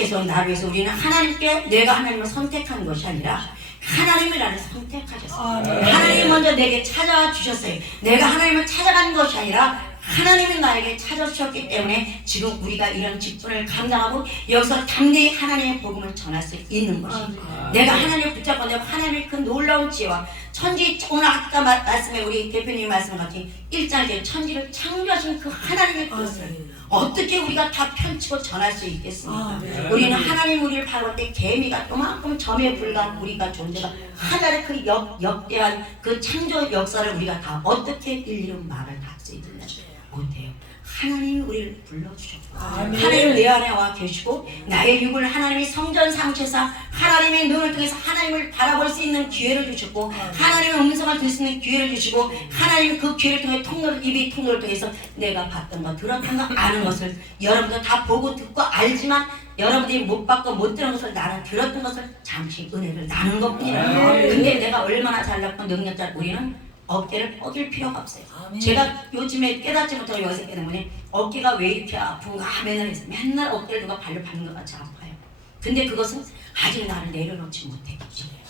하나님께서 나를 위해서 우리는 하나님께 내가 하나님을 선택한 것이 아니라 하나님이 나를 선택하셨어요. 하나님이 먼저 내게 찾아와 주셨어요. 내가 하나님을 찾아가는 것이 아니라 하나님이 나에게 찾아주셨기 때문에 지금 우리가 이런 직분을 감당하고 여기서 담대히 하나님의 복음을 전할 수 있는 것입니다. 내가 하나님을 붙잡고 내가 하나님의 그 놀라운 지혜와 천지, 오늘 아까 말씀에 우리 대표님이 말씀같이 1장에 천지를 창조하신 그 하나님의 뜻을 어떻게 우리가 다 펼치고 전할 수 있겠습니까? 우리는 하나님 우리를 바라볼 때 개미가 또만큼 점에 불과한 우리가 존재가 하나의 그 역대한 그 창조 역사를 우리가 다 어떻게 일일이 말을 할 수 있느냐 못해요. 하나님이 우리를 불러주셨고 하나님은 내 안에 와 계시고 나의 육을 하나님이 성전 상처에서 하나님의 눈을 통해서 하나님을 바라볼 수 있는 기회를 주셨고 하나님의 음성을 들을 수 있는 기회를 주시고 하나님이 그 기회를 통해 입이 통로를 통해서 내가 봤던 것 들었던 것 아는 것을 여러분들 다 보고 듣고 알지만 여러분들이 못 봤고 못 들은 것을 나는 들었던 것을 잠시 은혜를 나눈 것뿐이라. 근데 내가 얼마나 잘났고 능력자 우리는 어깨를 뻗을 필요가 없어요. 제가 요즘에 깨닫지 못하고 여기서 깨닫는 거니 어깨가 왜 이렇게 아픈가 맨날 해서 맨날 어깨를 누가 발로 밟는 것 같이 아파요. 근데 그것은 아직 나를 내려놓지 못했기 때문에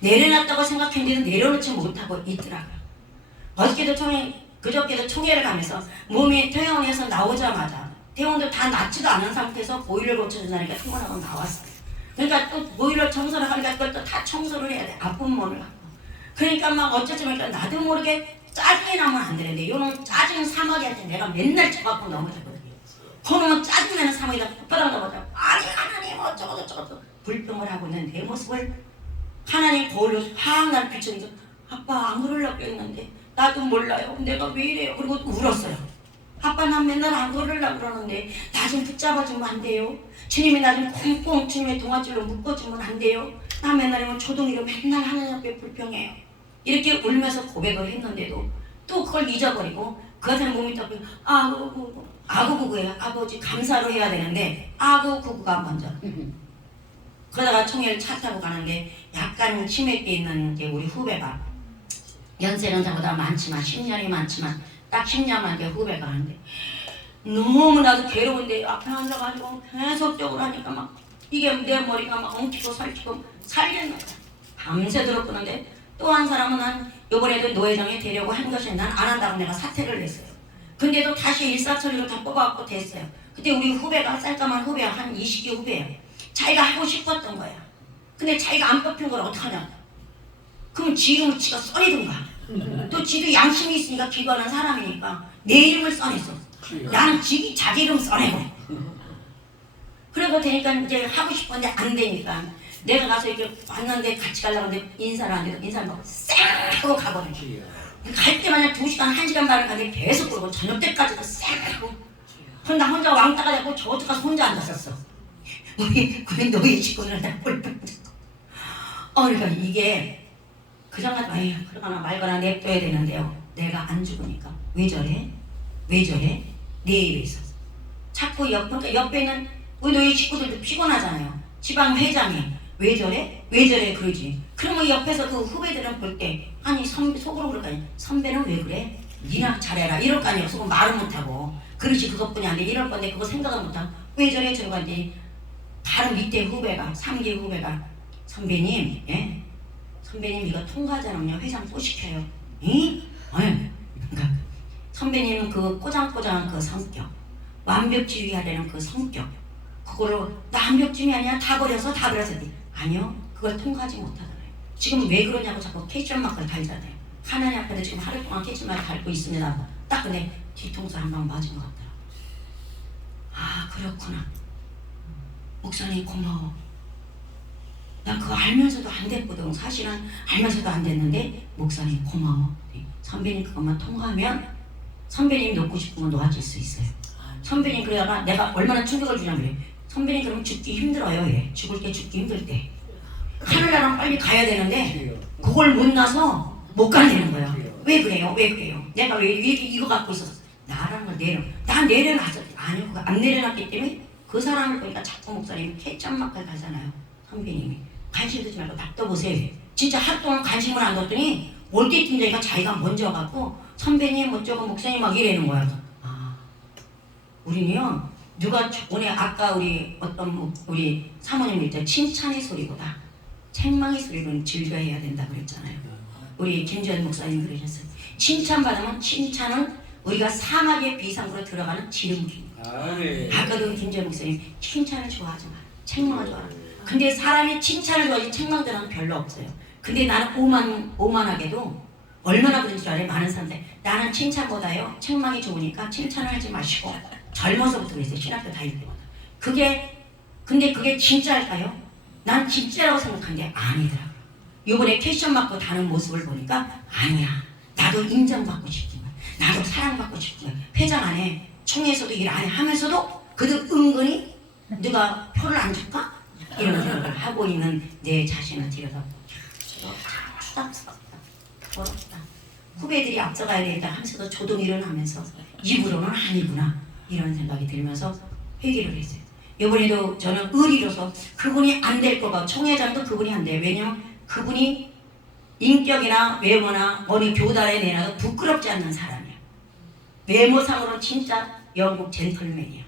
내려놨다고 생각했는데 내려놓지 못하고 있더라고요. 그저께도 총회를 가면서 몸이 퇴원해서 나오자마자 퇴원도 다 낫지도 않은 상태에서 보일러를 고쳐준다니까 퇴원하고 나왔어요. 그러니까 또 보일러 청소를 하니까 그걸 또 다 청소를 해야 돼. 아픈 몸을 갖고. 그러니까 막 어쩌지 보니까 나도 모르게 짜증이 나면 안 되는데 요놈 짜증 사마귀한테 내가 맨날 쳐갖고 넘어졌거든요. 그놈은 짜증나는 사마귀다 풋바람 넘어져 아니 하나님 어쩌고 저쩌고 불평을 하고 있는 내 모습을 하나님 거울로 확 날 비추면서 아빠 안 그러려고 했는데 나도 몰라요. 내가 왜 이래요. 그리고 울었어요. 아빠 난 맨날 안 그러려고 그러는데 나 좀 붙잡아주면 안 돼요. 주님이 나 좀 꽁꽁 주님의 동아줄로 묶어주면 안 돼요. 나 맨날이면 조동이로 맨날 하나님 앞에 불평해요. 이렇게 울면서 고백을 했는데도 또 그걸 잊어버리고 그 같은 몸이 딱 아구구구예요. 아버지 감사로 해야 되는데 아구구구가 먼저. 그러다가 총회를 차 타고 가는데 약간 치맥돼 있는 게 우리 후배가 연세는 저보다 많지만 10년이 많지만 딱 10년만 돼 후배가 하는데 너무나도 괴로운데 앞에 앉아가지고 계속적으로 하니까 막 이게 내 머리가 막 엉키고 살키고 살겠는 거야. 밤새도록 끄는데 또 한 사람은 난 요번에도 노회장에 되려고 한 것이 난 안 한다고 내가 사퇴를 했어요. 근데도 다시 일사천리로 다 뽑아갖고 됐어요. 그때 우리 후배가 쌀까만 후배야 한 20기 후배야. 자기가 하고 싶었던 거야. 근데 자기가 안 뽑힌 걸 어떡하냐. 그럼 지 이름을 지가 써내든가. 또 지도 양심이 있으니까 기도하는 사람이니까 내 이름을 써냈어. 나는 자기 이름 써내고. 그러고 되니까 이제 하고 싶었는데 안 되니까 내가 가서 이렇게 왔는데 같이 가려고 하는데 인사를 안 해서 인사를 막 쌩 하고 가버려. 갈 때마다 2시간, 1시간 반을 가는데 계속 그러고 저녁 때까지도 쌩 하고. 그럼 나 혼자 왕따가 되고 저쪽 가서 혼자 앉았었어. 우리 노예 직원을 다 뿔뿔. 그러니까 이게 그장가도 그러거나 말거나 냅둬야 되는데요. 내가 안 죽으니까 왜 저래? 왜 저래? 내 입에 있어서 자꾸 그러니까 옆에 있는 우리 노예 식구들도 피곤하잖아요. 지방 회장이 왜 저래? 왜 저래? 그러지. 그러면 옆에서 그 후배들은 볼 때 아니 선배 속으로 그럴 거 아니야. 선배는 왜 그래? 니나 잘해라 이럴 거 아니에요. 속으로 말은 못하고 그릇이 그것뿐이 아닌데 이럴 건데 그거 생각은 못하고 왜 저래? 저러고 하는데 다른 밑에 후배가 3기 후배가 선배님 예? 선배님 이거 통과하잖아요. 회장 또 시켜요. 응? 그러니까 선배님은 그 꼬장꼬장한 그 성격 완벽주의하려는 그 성격 그걸로 나 완벽주의 아니야? 다 버려서 아니요 그걸 통과하지 못하잖아요. 지금 왜 그러냐고 자꾸 캐션 마크를 달잖아요. 하나님 앞에도 지금 하루 동안 캐션 마크 달고 있습니다. 딱 근데 뒤통수 한 방 맞은 것 같더라고. 아 그렇구나. 목사님 고마워. 난 그거 알면서도 안 됐거든. 사실은 알면서도 안 됐는데 목사님 고마워. 선배님 그것만 통과하면 선배님이 놓고 싶으면 놓아질 수 있어요. 선배님 그러다가 내가 얼마나 충격을 주냐면 그래. 선배님 그러면 죽기 힘들어요. 얘. 죽을 때 죽기 힘들 때. 하늘나라랑 빨리 가야 되는데 그걸 못 나서 못 가는 거야. 왜 그래요? 왜 그래요? 내가 왜 이거 갖고 있었어? 나라는 걸 나 내려놨어. 아니요. 그거 안 내려놨기 때문에 그 사람을 보니까 자꾸 목사님이 캐짠막을 가잖아요. 선배님이. 관심 두지 말고 닥쳐보세요. 진짜 하루 동안 관심을 안 뒀더니 올 때쯤 되니까 자기가 먼저 갖고 선배님 어쩌고 목사님 막 이러는 거야. 우리는요 누가 오늘 아까 우리 우리 사모님 있죠. 칭찬의 소리보다 책망의 소리는 즐겨해야 된다 그랬잖아요. 우리 김주현 목사님 그러셨어요. 칭찬받으면 칭찬은 우리가 사막의 비상구로 들어가는 지름길. 아까도 김주현 목사님 칭찬을 좋아하지 마. 책망을 좋아하라. 근데 사람이 칭찬을 좋아하지 책망들은 별로 없어요. 근데 나는 오만하게도 얼마나 그런 줄 알아요? 많은 사람들. 나는 칭찬보다요 책망이 좋으니까 칭찬을 하지 마시고 젊어서부터 그랬어요. 신학교 다닐 때마다. 근데 그게 진짜일까요? 난 진짜라고 생각하는데 아니더라고요. 이번에 패션 맞고 다는 모습을 보니까 아니야. 나도 인정받고 싶지만 나도 사랑받고 싶지만 회장 안에 총회에서도 일 안 해 하면서도 그들 은근히 누가 표를 안 줄까? 이런 생각을 하고 있는 내 자신을 들여다보고 참 추잡스럽다. 더럽다. 후배들이 앞서가야 되겠다 하면서도 조동 일어나면서 입으로는 아니구나 이런 생각이 들면서 회개를 했어요. 이번에도 저는 의리로서 그분이 안 될 거가 총회장도 그분이 안 돼요. 왜냐면 그분이 인격이나 외모나 어느 교단에 내놔도 부끄럽지 않는 사람이야. 외모상으로는 진짜 영국 젠틀맨이야.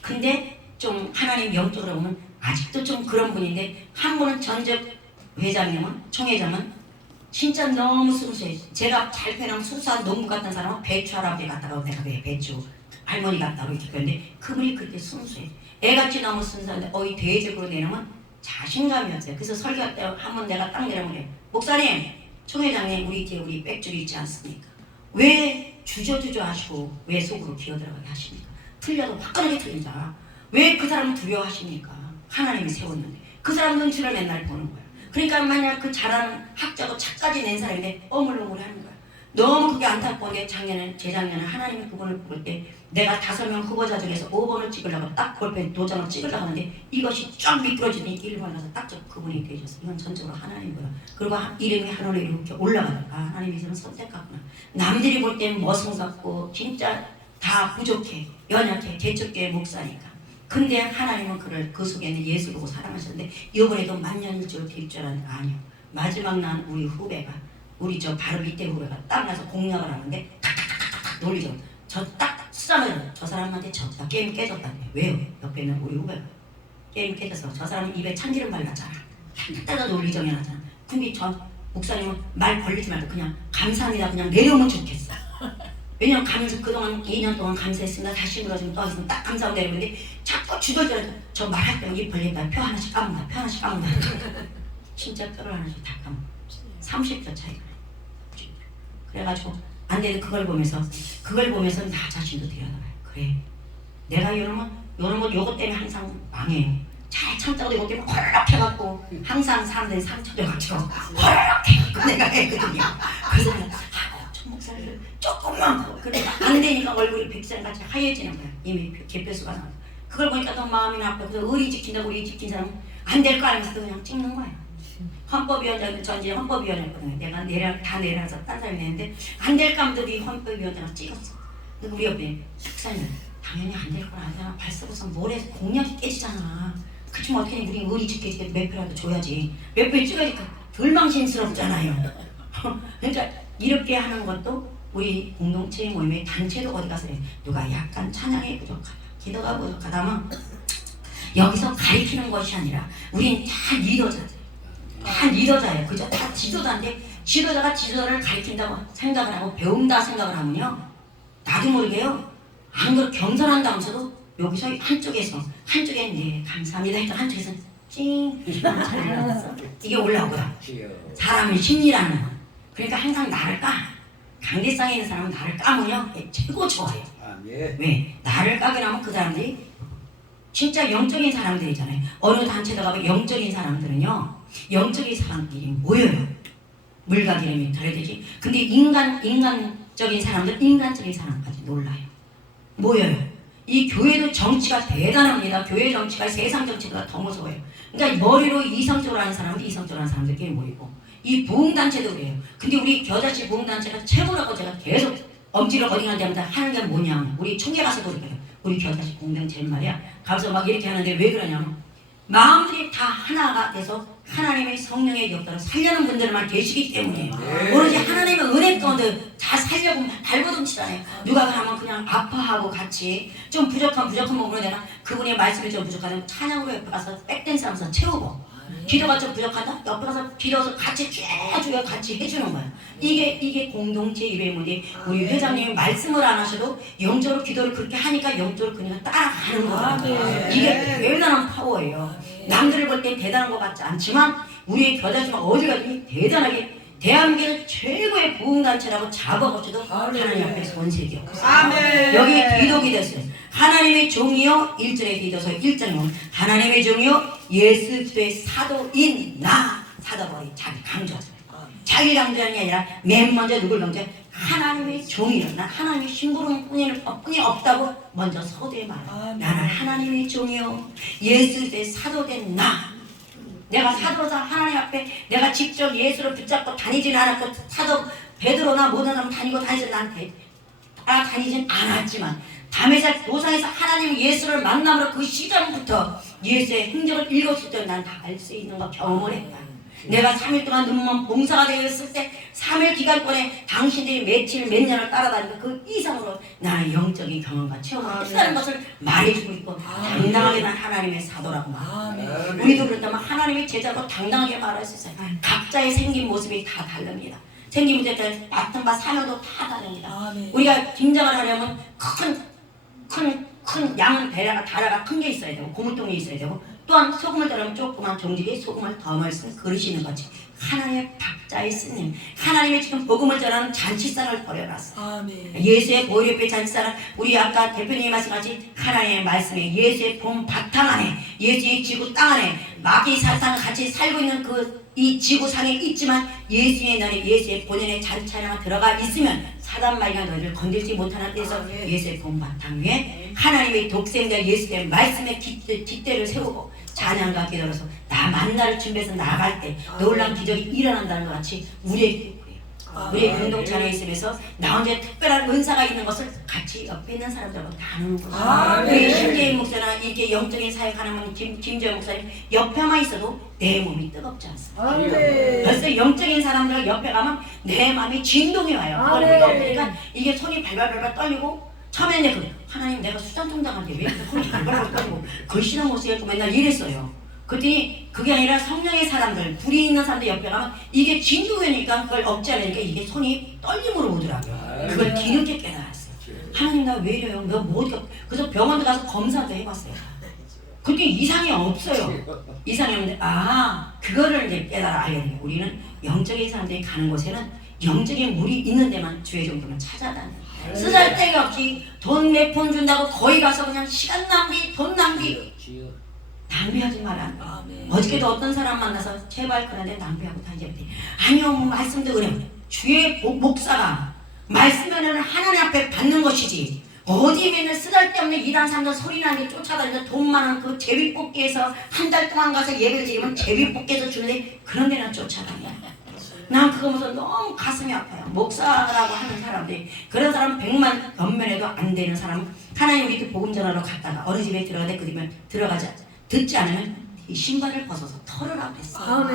근데 좀 하나님 영적으로 보면 아직도 좀 그런 분인데 한 분은 전적 회장님은 총회장은 진짜 너무 순수해. 제가 발표랑 수수한 농부 같은 사람은 배추 할아버지 같다고 내가 배추 할머니 같다고 이렇게 그랬는데 그분이 그렇게 순수해. 애같이 너무 순수한데 어이 대외적으로 내놓으면 자신감이었어요. 그래서 설교할 때 한번 내가 딱 내려보래요. 목사님, 총회장님 우리 뒤에 우리 빽줄이 있지 않습니까? 왜 주저주저 하시고 왜 속으로 기어들어가게 하십니까? 틀려도 화끈하게 틀리자. 왜 그 사람을 두려워하십니까? 하나님이 세웠는데 그 사람 눈치를 맨날 보는 거야. 그러니까 만약 그 잘하는 학자고 차까지 낸 사람인데 어물어물 하는 거야. 너무 그게 안타까운데 재작년에 하나님이 그분을 부를 때 내가 5명 후보자 중에서 5번을 찍으려고 딱 볼펜 도장을 찍으려고 하는데 이것이 쫙 미끄러지니 1번 나서 딱 그분이 되셨어. 이건 전적으로 하나님이구나. 그리고 이름이 하늘로 이렇게 올라가니까 하나님이 저는 선택했구나. 남들이 볼 땐 머슴 같고 진짜 다 부족해, 연약해, 개척교회 목사니까. 근데 하나님은 그를 그 속에는 예수 보고 사랑하셨는데 이번에도 만년일주로 될 줄 알았는데 아니요. 마지막 난 우리 후배가 우리 저 바로 밑에 후배가 딱 나서 공략을 하는데 탁탁탁탁 놀리죠. 저 딱 수상을 저 사람한테 졌다. 게임 깨졌다. 왜요? 옆에 있는 우리 후배가 게임 깨졌어. 저 사람은 입에 참기름 발랐잖아. 따다 놀리정이 하잖아. 근데 저 목사님은 말 걸리지 말고 그냥 감사합니다. 그냥 내려오면 좋겠어. 왜냐면 그동안 2년 동안 감사했습니다. 다시 물어주면 또 하겠습니다. 딱 감사하고 내려오는데 자꾸 주저주저 저 말할 때만 입 벌린다. 표 하나씩 까문다. 표 하나씩 까문다. 진짜 뼈를 하나씩 다 까문. 30표 차이가. 그래가지고 안 되는 그걸 보면서 나 자신도 들여다봐요. 그래. 내가 요것 때문에 항상 망해요. 잘 참다가 이것 때문에 헐럭 해갖고 항상 사람들이 상처돼가지고 헐럭 해갖고 내가 했거든요. 그래서 목사를 조금만 그러니까 안 되니까 얼굴이 백살같이 하얘지는 거야. 이미 개표수가 나와. 그걸 보니까 더 마음이 나빠. 그래서 의리 지킨다고 의리 지킨 사람은 안 될 거 알면서 그냥 찍는 거야. 헌법위원장도 전 이제 헌법위원회였거든요. 내가 다 내려서 딴 사람이 냈는데 안 될까 하면서 우리 헌법위원장을 찍었어. 근데 우리 옆에 목사님 당연히 안 될 거라 하잖아. 발사부선 모래에서 공약이 깨지잖아. 그치만 어떻게 우리 의리 지키게 몇 표라도 줘야지. 몇 표 찍으니까 덜 망신스럽잖아요. 그러니까 이렇게 하는 것도 우리 공동체 모임의 단체도 어디 가서 누가 약간 찬양이 부족하다, 기도가 부족하다면 여기서 가리키는 것이 아니라 우린 다 리더자예요. 그죠? 다 지도자인데 지도자가 지도자를 가리킨다고 생각을 하고 배운다 생각을 하면요 나도 모르게요 안 그렇게 겸손한다면서도 여기서 한쪽에 네 감사합니다 했던 한쪽에서 찡 이게 올라오거든. 사람의 심리라는 거. 그러니까 항상 나를 강대상에 있는 사람은 나를 까면요 최고 좋아요. 왜? 나를 까게 하면 그 사람들이 진짜 영적인 사람들이잖아요. 어느 단체에 가면 영적인 사람들은요 영적인 사람들이 모여요. 물과 기름이 덜어야 되지. 근데 인간적인 사람들 인간적인 사람까지 놀라요. 모여요. 이 교회도 정치가 대단합니다. 교회 정치가 세상 정치보다 더 무서워요. 그러니까 머리로 이성적으로 하는 사람은 이성적으로 하는 사람들끼리 모이고 이 부흥단체도 그래요. 근데 우리 겨자씨 부흥단체가 최고라고 제가 계속 엄지를 어디 갈 때마다 하는 게 뭐냐. 우리 총회 가서도 그래요. 우리 겨자씨 공동체 말이야. 가서 막 이렇게 하는데 왜 그러냐면 마음들이 다 하나가 돼서 하나님의 성령의 역사를 살려는 분들만 계시기 때문에 오로지 하나님의 은혜 가운데 다 살려고 발버둥치잖아요. 누가 하면 그냥 아파하고 같이 좀 부족한 부분을 내가 그분의 말씀이 좀 부족하다면 찬양으로 옆에 가서 백댄스 하면서 채우고, 기도가 좀 부족하다? 옆에 가서 기도해서 같이 쭉 같이 해주는 거예요. 이게 공동체 예배의 문제. 우리 회장님이 말씀을 안 하셔도 영적으로 기도를 그렇게 하니까 영적으로 그냥 따라가는 거예요. 이게 대단한 파워예요. 남들을 볼 땐 대단한 것 같지 않지만 우리의 교단지만 어디 가든지 대단하게 대한민국의 최고의 부흥단체라고 작업없이도 하나님 앞에서 원색이요. 여기 기독이 됐어요. 하나님의 종이요 1절에 기도서 1절은 하나님의 종이요 예수 그리스도의 사도인 나. 사도벌이 자기 강조하죠. 자기 강조하는 게 아니라 맨 먼저 누굴 강조해? 하나님의 종이요. 난 하나님의 심부름뿐이 없다고 먼저 서두에 말해. 나는 하나님의 종이요 예수 그리스도의 사도된 나. 내가 사도로서 하나님 앞에 내가 직접 예수를 붙잡고 다니지는 않았고, 사도 베드로나 모든 사람 다니지는 나한테 다니진 않았지만 담에색 도상에서 하나님 예수를 만남으로 그 시절부터 예수의 행적을 읽었을 때 난 다 알 수 있는 거 경험을 했다. 내가 3일 동안 눈먼 봉사가 되었을 때 3일 기간권에 당신들이 며칠 몇 년을 따라다니고 그 이상으로 나는 영적인 경험과 체험을 했다는 것을 말해주고 있고, 당당하게 난 하나님의 사도라고 말합니다. 우리도 그렇다면 하나님의 제자로 당당하게 말할 수 있어요. 각자의 생긴 모습이 다 다릅니다. 생긴 문제에 따라 맡은 바 사명도 다 다릅니다. 우리가 김장을 하려면 큰 양은 다라가 큰 게 있어야 되고 고무통이 있어야 되고, 또한 소금을 따르면 조그만 종지에 소금을 더 쓴 그릇이 있는 거지. 하나님의 박자에 쓰는 하나님의 지금 복음을 전하는 잔치상을 벌여놨어. 예수의 보혈의 잔치상을 우리 아까 대표님이 말씀하신 하나님의 말씀에 예수의 봄 바탕 안에 예수의 지구 땅 안에 마귀 사탄 같이 살고 있는 이 지구상에 있지만 예수의 날에 예수의 본연의 잔치 안에만 들어가 있으면 사단 마귀가 너희를 건들지 못하는 데서 예수의 본 바탕 위에 하나님의 독생자 예수의 말씀의 깃대를 세우고 찬양과 기도로서 나 만나를 준비해서 나갈 때 놀라운 기적이 일어난다는 것 같이 우리의 공동체 안에 있으면서 나 혼자 특별한 은사가 있는 것을 같이 옆에 있는 사람들하고 나누는 거예요. 우리 신재인 목사나 이렇게 영적인 사역하는 김재현 목사님 옆에만 있어도 내 몸이 뜨겁지 않습니다. 벌써 영적인 사람들 옆에 가면 내 마음이 진동이 와요. 그걸 우리가 없으니까 이게 손이 발발발발 떨리고, 처음에는 하나님 내가 수장통장한테 왜 이렇게 손이 발발발발 떨리고 글씨나 못쓰겠고 맨날 이랬어요. 그랬더니 그게 아니라 성령의 사람들, 불이 있는 사람들 옆에 가면 이게 진동이니까 그걸 억제하려니까 이게 손이 떨림으로 오더라고요. 그걸 뒤늦게 깨달았어요. 하나님 나 왜 이래요? 너 뭐 어디가? 그래서 병원에 가서 검사도 해봤어요. 그때 이상이 없어요. 이상이 없는데 그거를 이제 깨달아 알려는 거예요. 우리는 영적인 사람들이 가는 곳에는 영적인 물이 있는 데만 주의 정도는 찾아다녀요. 쓰잘데가 없이 돈 몇 푼 준다고 거기 가서 그냥 시간 낭비, 돈 낭비 낭비하지 마라. 어저께도 어떤 사람 만나서 제발 그런데 낭비하고 다니지. 아니요, 말씀도 그래요. 주의 목사가 말씀하면 하나님 앞에 받는 것이지, 어디 맨날 쓰잘데없는 이단 사람들 소리나게 쫓아다니면서 돈 많은 그 제비뽑기에서 한 달 동안 가서 예배를 드리면 제비뽑기에서 주는데 그런 데는 쫓아다녀. 난 그거 보면서 너무 가슴이 아파요. 목사라고 하는 사람들이, 그런 사람 100만 변면해도 안 되는 사람은 하나님 밑에 복음 전하러 갔다가 어느 집에 들어가는데 그 집에 들어가자 듣지 않으면 이 신발을 벗어서 털으라고 했어요.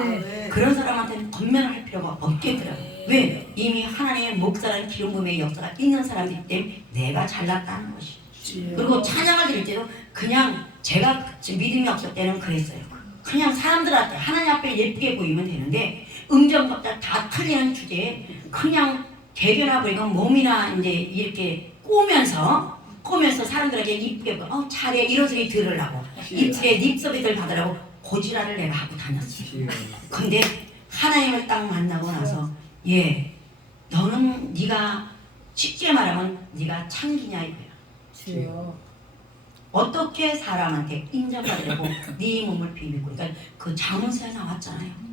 그런 사람한테는 건면을 할 필요가 없겠더라고요. 왜? 이미 하나님의 목사라는 기름 부음의 역사가 있는 사람이기 때문에 내가 잘났다는 것이죠. 그리고 찬양을 드릴 때도 그냥 제가 믿음이 없을 때는 그랬어요. 그냥 사람들한테 하나님 앞에 예쁘게 보이면 되는데 음정값다 다 틀리는 주제에 그냥 대변화 버리고 몸이나 이제 이렇게 꼬면서 사람들에게 이쁘게 잘해 이런 소리 들으려고 입술에 립서비들 받으라고 고지랄을 내가 하고 다녔어요. 근데 하나님을 딱 만나고 나서 너는 네가 쉽게 말하면 네가 창기냐 이거야. 어떻게 사람한테 인정받으려고 네 몸을 비비고, 그러니까 그 자문서에 나왔잖아요.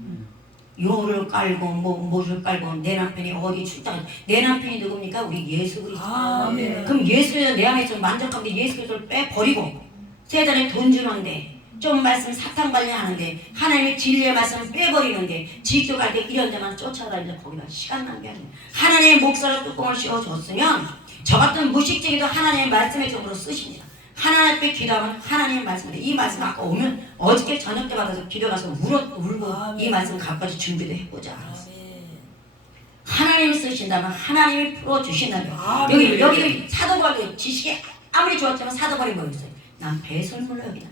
요를 깔고 못을 깔고 내 남편이 어디 출장, 내 남편이 누굽니까? 우리 예수 그리스도. 그럼 예수를 내 안에서 만족하는데 예수 그리스도를 빼버리고 세단에 돈 주는데 좀 말씀 사탕 관리하는데 하나님의 진리의 말씀을 빼버리는데 지교 갈 때 이런 데만 쫓아다니면서 거기다 시간 낭비하는 거예요. 하나님의 목사로 뚜껑을 씌워줬으면 저 같은 무식쟁이도 하나님의 말씀의 종으로 쓰십니다. 하나님 앞에 기도하면 하나님의 말씀을 이 말씀 아까 오면 어저께 저녁 때 받아서 기도 가서 울고 이 말씀 갖고까지 준비도 해보자 알았어. 하나님이 쓰신다면 하나님이 풀어주신다면 여기 사도바울이 지식이 아무리 좋았지만 사도바울이 뭐였어요? 난 배설물로 여기다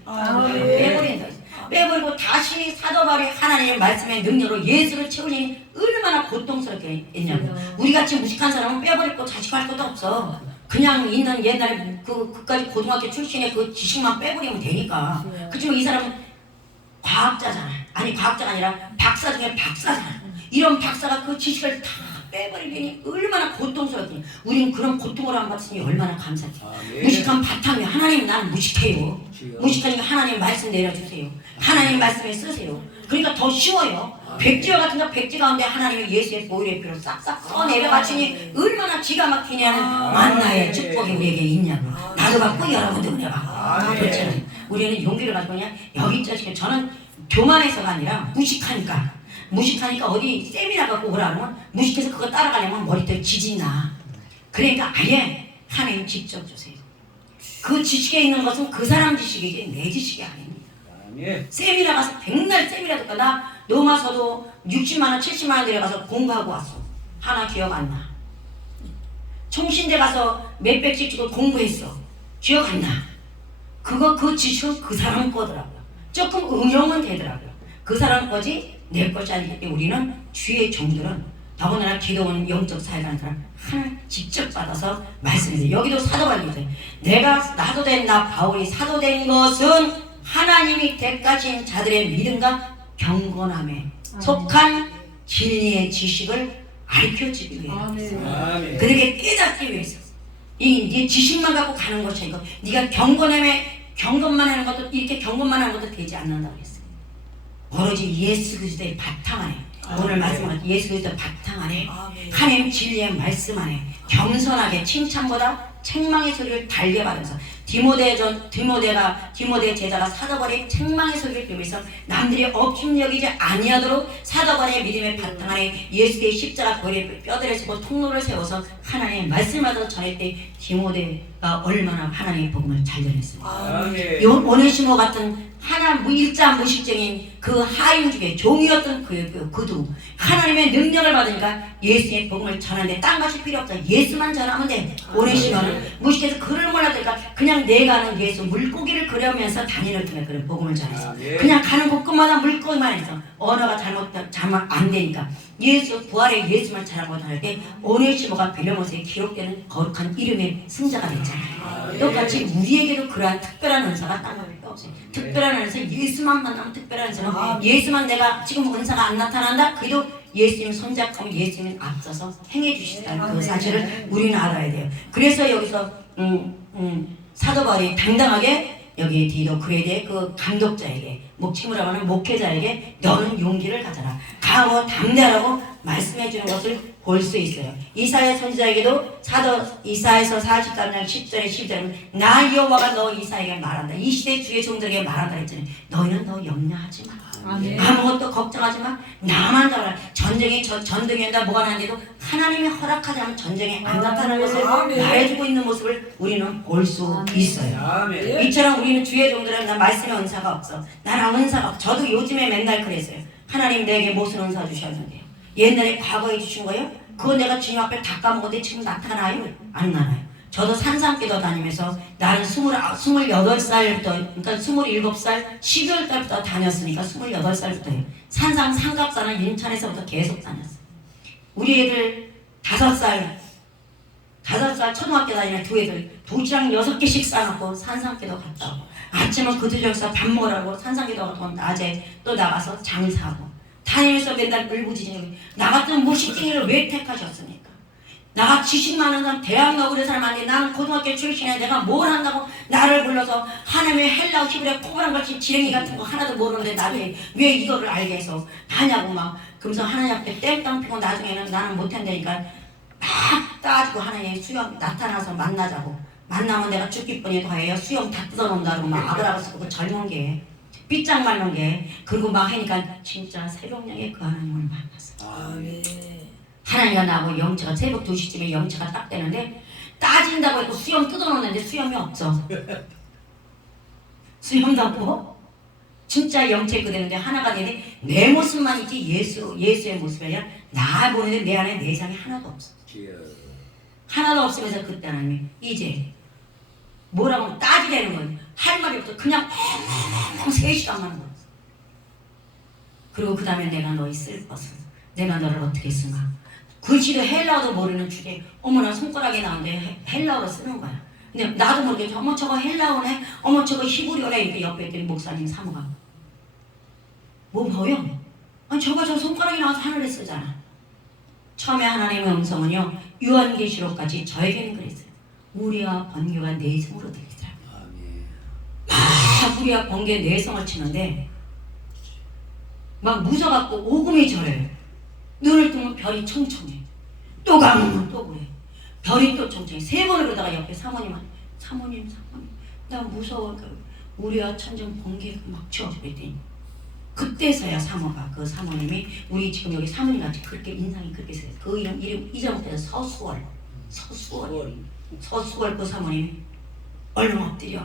빼버린다. 빼버리고 다시 사도바울이 하나님의 말씀의 능력으로 예수를 채우니 얼마나 고통스럽게 했냐고. 우리같이 무식한 사람은 빼버리고 자식할 것도 없어. 그냥 있는 옛날에 그까지 고등학교 출신의 그 지식만 빼버리면 되니까. 그치만 이 사람은 과학자잖아. 아니 과학자가 아니라 박사 중에 박사잖아. 이런 박사가 그 지식을 다 빼버리니 얼마나 고통스럽더니 우리는 그런 고통을 안 받으니 얼마나 감사해. 무식한 바탕에 하나님 나는 무식해요. 무식하니까 하나님 말씀 내려주세요. 하나님 말씀에 쓰세요. 그러니까 더 쉬워요. 백지와 같은 거 백지 가운데 하나님의 예수의 보혈의 피로 싹싹 써내려 바치니 얼마나 기가 막히냐는 만나의 축복이 우리에게 있냐고. 나도 받고 여러분도 은혜 받고. 그렇잖아요. 우리는 용기를 가지고 그냥 여기저기 저는 교만해서가 아니라 무식하니까 어디 세미나 갖고 오라 그러면 무식해서 그거 따라가려면 머리털 지진이 나. 그러니까 아예 하나님 직접 주세요. 그 지식에 있는 것은 그 사람 지식이지 내 지식이 아닙니다. 세미나 가서 백날 세미나 듣고 나 노마서도 60만원 70만원 들여가서 공부하고 왔어. 하나 기억 안 나. 총신대 가서 몇백씩 주고 공부했어. 기억 안 나. 그 지식은 그 사람 거더라고요. 조금 응용은 되더라고요. 그 사람 거지 내 것이 아니기 때문에 우리는 주의 종들은 더군다나 기도원 영적 사역하는 사람 하나 직접 받아서 말씀해요. 여기도 사도바울이 나도 된 나 바울이 사도된 것은 하나님이 대가신 자들의 믿음과 경건함에 속한 진리의 지식을 가르쳐주기 위해서 그렇게 깨닫기 위해서 네 지식만 갖고 가는 것이 아니고 네가 경건만 하는 것도 이렇게 경건만 하는 것도 되지 않는다고 했어요. 오로지 예수 그리스도의 바탕 안에 오늘 말씀하신 예수 그리스도의 바탕 안에 하나님 진리의 말씀 안에 겸손하게 칭찬보다 책망의 소리를 달게 받으면서 디모데 제자가 사도바울의 책망의 소리를 들으면서 남들이 업심여기지 아니하도록 사도바울의 믿음의 바탕 안에 예수의 십자가 고리에 뼈들을 세고 통로를 세워서 하나님의 말씀을 받아서 전할 때 디모데가 얼마나 하나님의 복음을 잘 전했습니다. 오네시모 같은 하나 일자 무식적인 그 하인 중에 종이었던 그도 하나님의 능력을 받으니까 예수의 복음을 전하는데 딴 것이 필요 없다. 예수만 전하면 돼. 오네시모는 무식해서 글을 몰라들까 그냥 내가 아는 예수 물고기를 그려면서 다니는 중에 그런 복음을 전했어. 그냥 가는 곳곳마다 물고기만 해서 언어가 잘못 안 되니까 예수 부활의 예수만 잘하고 다닐 때 오네시모가 빌레몬서에 기록되는 거룩한 이름의 승자가 됐잖아요. 똑같이 우리에게도 그러한 특별한 은사가 딴 것밖에 없어요. 특별한 은사 예수만 만나면 특별한 은사는 예수만 내가 지금 은사가 안 나타난다 그래도 예수님 손잡고 예수님 앞서서 행해 주시다는 그 사실을 우리는 알아야 돼요. 그래서 여기서 사도 바울이 당당하게 여기 디도 그에게 그 감독자에게 목침을 하는 목회자에게 너는 용기를 가져라. 강하고 담대하라고 말씀해 주는 것을 볼 수 있어요. 이사야 선지자에게도 이사야서 43장 10절에 11절에 나 여호와가 너 이사야에게 말한다. 이 시대 주의 종들에게 말한다 했잖아요. 너희는 너 염려하지 마. 아무것도 걱정하지 마. 나만 잡아라. 전쟁이 한다 뭐가 나는데도 하나님이 허락하지 않으면 전쟁이 안 나타나는 것을 말해주고 있는 모습을 우리는 볼 수 있어요. 이처럼 우리는 주의 종들은 나 말씀의 은사가 없어. 나랑 은사가 없어. 저도 요즘에 맨날 그랬어요. 하나님 내게 무슨 은사 주셨는데요? 옛날에 과거에 주신 거예요? 그거 내가 주님 앞에 다 까먹었는데 지금 나타나요? 안 나나요? 저도 산상기도 다니면서 나는 28살부터 그러니까 27살 12월 달부터 다녔으니까 28살부터요. 산상 삼갑산은 인천에서부터 계속 다녔어요. 우리 애들 5살 초등학교 다니는 두 애들 도시락 6개씩 싸놓고 산상기도 갔다 오고 아침은 그 도시락에서 밥 먹으라고 산상기도 가고 낮에 또 나가서 장사하고 다니면서 맨날 울부짖는 나 같은 무식쟁이를 왜 택하셨습니까? 나가 지식 많은 사람 대학 나오는 사람 아닌데 나는 고등학교 출신에 내가 뭘 한다고 나를 불러서 하나님의 헬라어 히브리어 포괄한 것이 지렁이 같은 거 하나도 모르는데 나를 왜 이거를 알게 해서 하냐고 막 그러면서 하나님 앞에 땡땅 피고 나중에는 나는 못한다니까 막 따지고 하나님 수영 나타나서 만나자고 만나면 내가 죽기 뻔히 더해요. 수영 다 뜯어놓는다고 막 아브라함 쓰고 젊은 게 삐짝 말른 게 그리고 막 하니까 진짜 새벽녘에 그 하나님을 만났어요. 하나님과 나하고 영체가 새벽 2시쯤에 영체가 딱 되는데 따진다고 해도 수염 뜯어놓는데 수염이 없어. 수염도 없고 진짜 영체 그대로인데 하나가 되는데 내 모습만 있지 예수의 모습이 아니라 나 보는데 내 안에 내상이 하나도 없어. 하나도 없으면서 그때 하나님이 이제 뭐라고 따지려는 거예요. 할 말이 없어. 그냥 3시간만 걸었어. 그리고 그 다음에 내가 너희 쓸 것을 내가 너를 어떻게 쓰나. 글씨도 헬라어도 모르는 주제 어머나 손가락에 나오는데 헬라어로 쓰는 거야. 근데 나도 모르게 어머 저거 헬라어네 어머 저거 히브리어네 이렇게 옆에 있더니 목사님 사모가 뭐 보여? 아니 저거 저 손가락이 나와서 하늘에 쓰잖아. 처음에 하나님의 음성은요 요한계시록까지 저에게는 그랬어요. 우리와 번개가 내 성으로 들리더라고요. 막 우리와 번개 내 성을 치는데 막 무서워갖고 오금이 저래요. 눈을 뜨면 별이 총총해. 또 감으면 또 그래. 별이 또 총총해. 3번을 그러다가 옆에 사모님한테 사모님 나 무서워. 우리와 천정 번개가 막 쳐. 그랬더니 그때서야 사모가 그 사모님이 우리 지금 여기 사모님 같이 그렇게 인상이 그렇게 세요. 그 이름 잊어먹어서 서수월 그 사모님이 얼른 엎드려.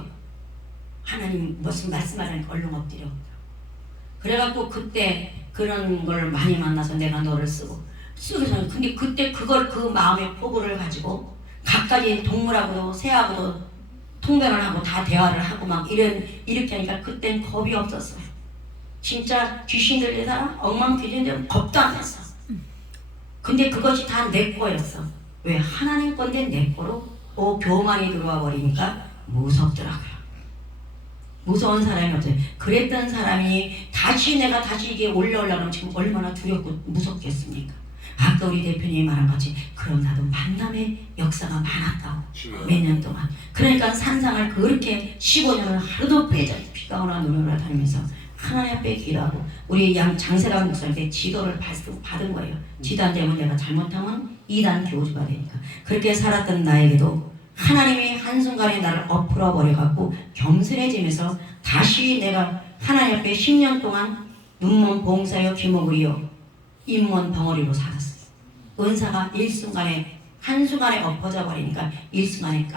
하나님 무슨 말씀하라니까 얼른 엎드려. 그래갖고 그때 그런 걸 많이 만나서 내가 너를 쓰고 근데 그때 그걸 그 마음의 포부를 가지고 각가지 동물하고도 새하고도 통변을 하고 다 대화를 하고 막 이렇게 하니까 그땐 겁이 없었어요. 진짜 귀신 들린 사람 엉망귀신들 겁도 안 했어. 근데 그것이 다 내 거였어. 왜? 하나님 건데 내 거로 교만이 들어와 버리니까 무섭더라고요. 무서운 사람이 없어요. 그랬던 사람이 다시 이게 올라오려면 지금 얼마나 두렵고 무섭겠습니까? 아까 우리 대표님이 말한 같이 그럼 나도 만남의 역사가 많았다고 몇 년 동안. 그러니까 산상을 그렇게 15년을 하루도 빼자 비가 오나 눈이 오나 다니면서 하나님 앞에 기도하고 우리 장세랑 목사님께 지도를 받은 거예요. 지단 되면 내가 잘못하면 2단 교주가 되니까. 그렇게 살았던 나에게도 하나님이 한순간에 나를 엎으러 버려갖고 겸손해지면서 다시 내가 하나님 앞에 10년 동안 눈먼 봉사여 귀머구리여 잇몸 벙어리로 살았어요. 은사가 한순간에 엎어져 버리니까 일순간에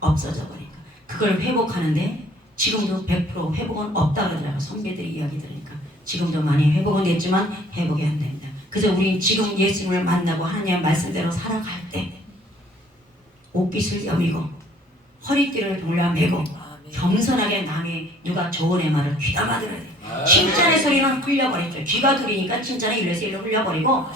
없어져 버리니까 그걸 회복하는데 지금도 100% 회복은 없다 그러더라고요. 선배들이 이야기 들으니까 지금도 많이 회복은 됐지만 회복이 안 됩니다. 그래서 우리 지금 예수님을 만나고 하나님의 말씀대로 살아갈 때 옷깃을 여미고 허리띠를 돌려매고 겸손하게 남이 누가 조언의 말을 귀담아 들어야 돼. 칭찬의 소리는 흘려버렸죠. 귀가 들리니까 칭찬의 일로 흘려버리고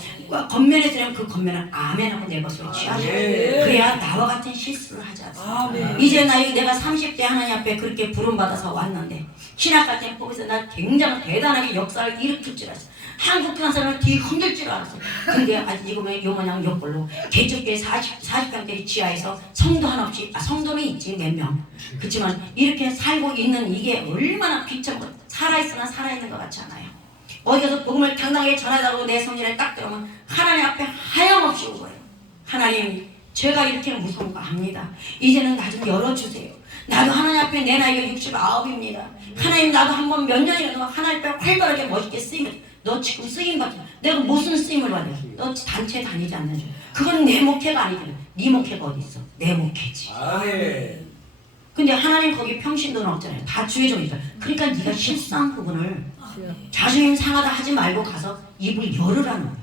겉면에 들으면 그 겉면은 아멘하고 내 것으로 취하죠. 그래야 나와 같은 실수를 하지 않습니다. 이제 내가 30대 하나님 앞에 그렇게 부름받아서 왔는데 신학갈 때 거기서 나 굉장히 대단하게 역사를 일으킬 줄 알았어. 한국 한 사람을 뒤 흔들 줄 알았어. 근데 아직 이거면 요모양 욕벌로 개척교회 40평짜리 지하에서 성도 하나 없이 성도는 있지 몇 명. 그렇지만 이렇게 살고 있는 이게 얼마나 비참하고 살아있으나 살아있는 것 같지 않아요. 어디 가서 복음을 당당하게 전하다고 내 성전에 딱 들어오면 하나님 앞에 하염없이 오고요. 하나님 제가 이렇게 무서운 거 압니다. 이제는 나 좀 열어주세요. 나도 하나님 앞에 내 나이가 69입니다. 하나님 나도 한번 몇 년이라도 하나님 앞에 활발하게 멋있게 쓰이면 너 지금 쓰임 받아. 내가 무슨 쓰임을 받아? 너 단체 다니지 않는 줄. 그건 내 목회가 아니잖아. 네 목회가 어디 있어? 내 목회지. 아멘. 근데 하나님 거기 평신도는 없잖아요. 다 주의 종이잖아. 그러니까 네가 실수한 부분을 자존심 상하다 하지 말고 가서 입을 열으라는 거야.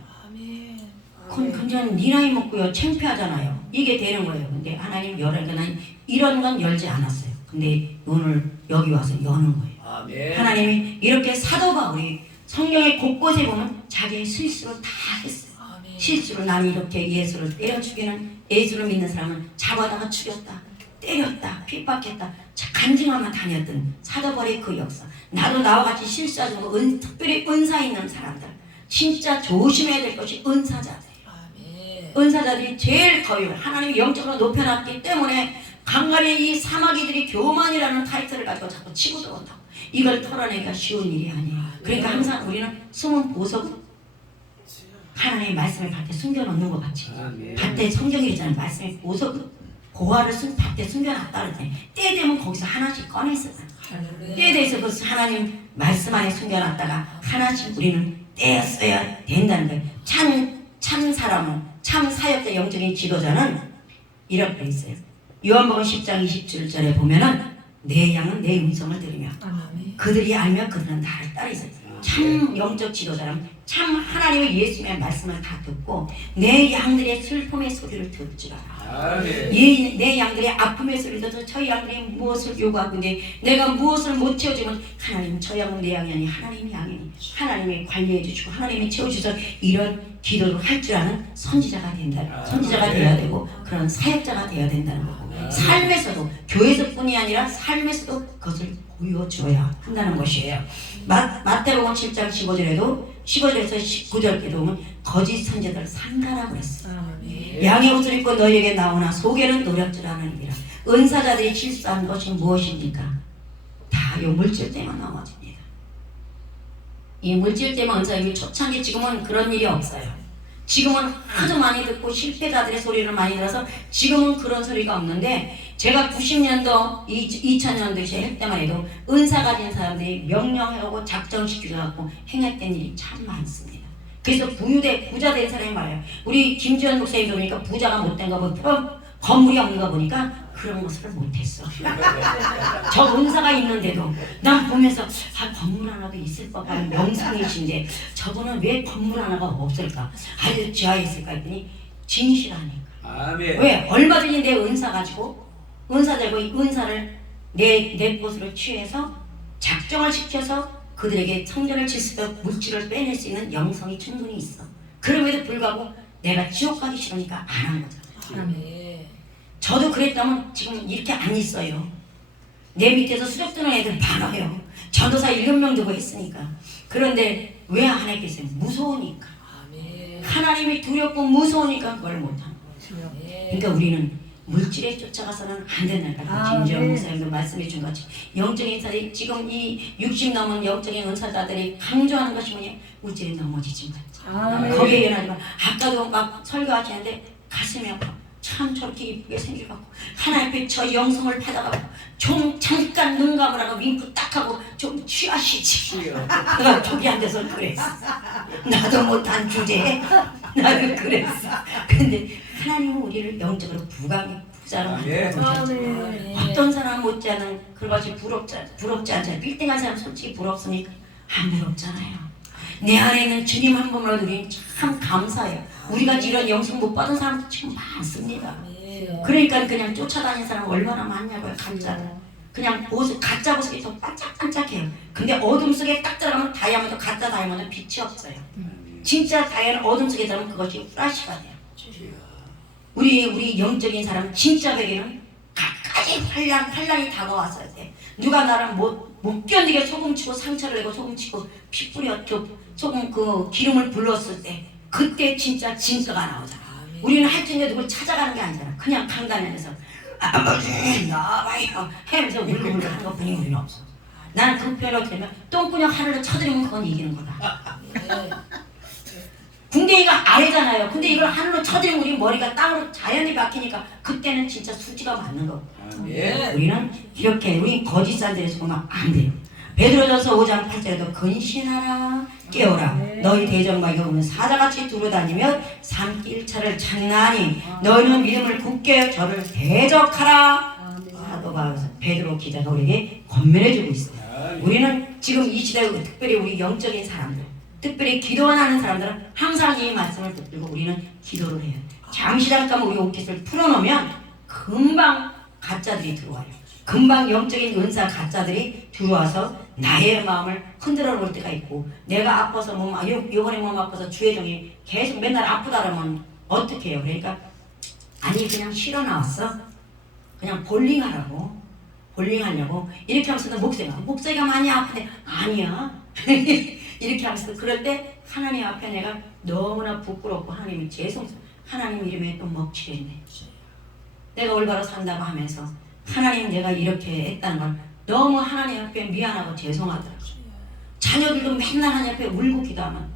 그건 그냥 네 나이 먹고요 창피하잖아요. 이게 되는 거예요. 근데 하나님 열으니까 난 이런 건 열지 않았어요. 근데 오늘 여기 와서 여는 거예요. 아멘. 하나님이 이렇게 사도 바울이 성경의 곳곳에 보면 자기의 실수를 다 했어요. 아멘. 실수로 나는 이렇게 예수를 때려 죽이는 예수를 믿는 사람은 잡아다가 죽였다. 때렸다. 핍박했다. 간증하며 다녔던 사도 바울의 그 역사. 나도 나와 같이 실수하지 말고 특별히 은사 있는 사람들. 진짜 조심해야 될 것이 은사자들. 은사자들이 제일 거의 하나님이 영적으로 높여놨기 때문에 간간히 이 사마귀들이 교만이라는 타이틀을 가지고 자꾸 치고 들어온다고. 이걸 털어내기가 쉬운 일이 아니에요. 그러니까 항상 우리는 숨은 보석 하나님의 말씀을 밭에 숨겨놓는 것 같이. 밭에 성경이 있잖아요. 말씀의 보석 고화를 밭에 숨겨놨다 그랬더니 때 되면 거기서 하나씩 꺼내서 때에 대해서 그 하나님 말씀 안에 숨겨놨다가 하나씩 우리는 떼어써야 된다는 거예요. 참 사람은 참 사역자 영적인 지도자는 이렇게 있어요. 요한복음 10장 27절에 보면은 내 양은 내 음성을 들으며 아멘. 그들이 알며 그들은 나를 따르있참 영적 지도자라면 참 하나님의 예수님의 말씀을 다 듣고 내 양들의 슬픔의 소리를 듣지라. 내 양들의 아픔의 소리를 듣고 저 양들이 무엇을 요구하고 있는데 내가 무엇을 못 채워주면 하나님 저 양은 내 양이 아니 하나님의 양이니 하나님이 관리해 주시고 하나님이 채워주셔서 이런 기도를 할 줄 아는 선지자가 된다. 선지자가 되어야 되고 그런 사역자가 되어야 된다는 거고 삶에서도 교회에서뿐이 아니라 삶에서도 그것을 보여줘야 한다는 것이에요. 마태복음 7장 15절에서 19절께도 보면 거짓 선지자들 삼가라고 그랬어요. 양의 옷을 입고 너희에게 나오나 속에는 노략질하느니라. 은사자들이 실수한 것이 무엇입니까? 다 이 물질 때문에 넘어집니다. 이 물질 때문에 은사님이 초창기 지금은 그런 일이 없어요. 지금은 아주 많이 듣고 실패자들의 소리를 많이 들어서 지금은 그런 소리가 없는데 제가 90년도, 2000년도 시작 때만 해도 은사 가진 사람들이 명령하고 작정시켜갖고 행했던 일이 참 많습니다. 그래서 부자 된 사람이 말해요. 우리 김지현 목사님도 보니까 부자가 못된 거 보니까 건물이 없는 거 보니까 그런 것을 못했어. 저 은사가 있는데도 난 보면서 건물 하나도 있을 법한 명상이신데 저분은 왜 건물 하나가 없을까? 아주 지하에 있을까 했더니 진실하니까. 아멘. 왜? 얼마든지 내 은사 가지고 은사 들고 이 은사를 내 것으로 취해서 작정을 시켜서 그들에게 성전을 칠 수 있도록 물질을 빼낼 수 있는 영성이 충분히 있어. 그럼에도 불구하고 내가 지옥 가기 싫으니까 안 한 거잖아. 아멘. 저도 그랬다면 지금 이렇게 안 있어요. 내 밑에서 수족 드는 애들 많아요. 전도사 7명 두고 했으니까. 그런데 왜 안 했겠어요? 무서우니까. 아멘. 하나님이 두렵고 무서우니까 그걸 못하는 거예요. 그러니까 우리는 물질에 쫓아가서는 안 된다는 거예요. 김지영 목사님도 말씀해 준 것처럼 영적인 인사들이 지금 이 60 넘은 영적인 은사자들이 강조하는 것이 뭐냐? 물질에 넘어지지 말자. 거기에 연하지만 아까도 막 설교하시는데 가슴이 아파. 참 저렇게 이쁘게 생겨갖고 하나님 앞에 저 영성을 받아갖고 좀 잠깐 눈 감으라고 윙크 딱 하고 좀 취하시지. 내가 저기 앉아서 그랬어. 나도 못한 주제에 나도 그랬어. 근데 하나님은 우리를 영적으로 부자로 만들어주셨죠. 어떤 사람 못지않은 그것이 부럽지 않잖아요. 빌딩한 사람 솔직히 부럽습니까? 안 부럽잖아요. 내 안에 있는 주님 한 분만 우리는 참 감사해요. 우리가 이런 영성 못 받은 사람도 지금 많습니다. 그러니까 그냥 쫓아다니는 사람 얼마나 많냐고요. 가짜로. 그냥 가짜 보석이 더 반짝반짝해요. 근데 어둠 속에 딱 들어가면 다이아몬드, 가짜 다이아몬드 빛이 없어요. 진짜 다이아몬드 어둠 속에 들어가면 그것이 플라시가 돼요. 우리 영적인 사람 진짜 베개는 가까이 환란이 다가왔어야 돼. 누가 나를 못 견디게 소금 치고 상처를 내고 소금 치고 피 뿌려 소금 그 기름을 불렀을 때 그때 진짜 진짜가 나오잖아. 우리는 할텐데 누굴 찾아가는 게 아니잖아. 그냥 강단에서 아버지 나와요 하면서 울고불고 하는 것뿐이 우리는 없어. 나는 그 표현을 들으면 똥구녕 하늘을 쳐들이면 그건 이기는 거다. 궁뎅이가 아래잖아요. 근데 이걸 하늘로 쳐들이면 우리 머리가 땅으로 자연히 박히니까 그때는 진짜 수지가 맞는 거고. 우리는 이렇게 우리 거짓산들에서 보면 안 돼요. 베드로전서 5장 8절에도 근신하라 깨어라 너희 대적마 이거 보면 사자같이 두루다니며 산길 차를 찾나니 너희는 믿음을 굳게 저를 대적하라. 사도 베드로 기자가 우리에게 권면해주고 있어요. 우리는 지금 이 시대에 특별히 우리 영적인 사람들 특별히 기도만 하는 사람들은 항상 이 말씀을 붙들고 우리는 기도를 해요. 잠시 잠깐 우리 옷깃을 풀어놓으면 금방 가짜들이 들어와요. 금방 영적인 은사 가짜들이 들어와서 나의 마음을 흔들어 놓을 때가 있고 내가 아파서 요번에 몸 아파서 주혜정이 계속 맨날 아프다 그러면 어떻게 해요? 그러니까 아니 그냥 쉬러 나왔어. 그냥 볼링하라고 볼링하려고 이렇게 하면서도 목소리가 많이 아픈데 아니야. 이렇게 하면서 그럴 때 하나님 앞에 내가 너무나 부끄럽고 하나님이 죄송스러워. 하나님 이름에 또 먹칠했네. 내가 올바로 산다고 하면서 하나님 내가 이렇게 했다는 걸 너무 하나님 앞에 미안하고 죄송하더라고요. 자녀들도 맨날 하나님 앞에 울고 기도하면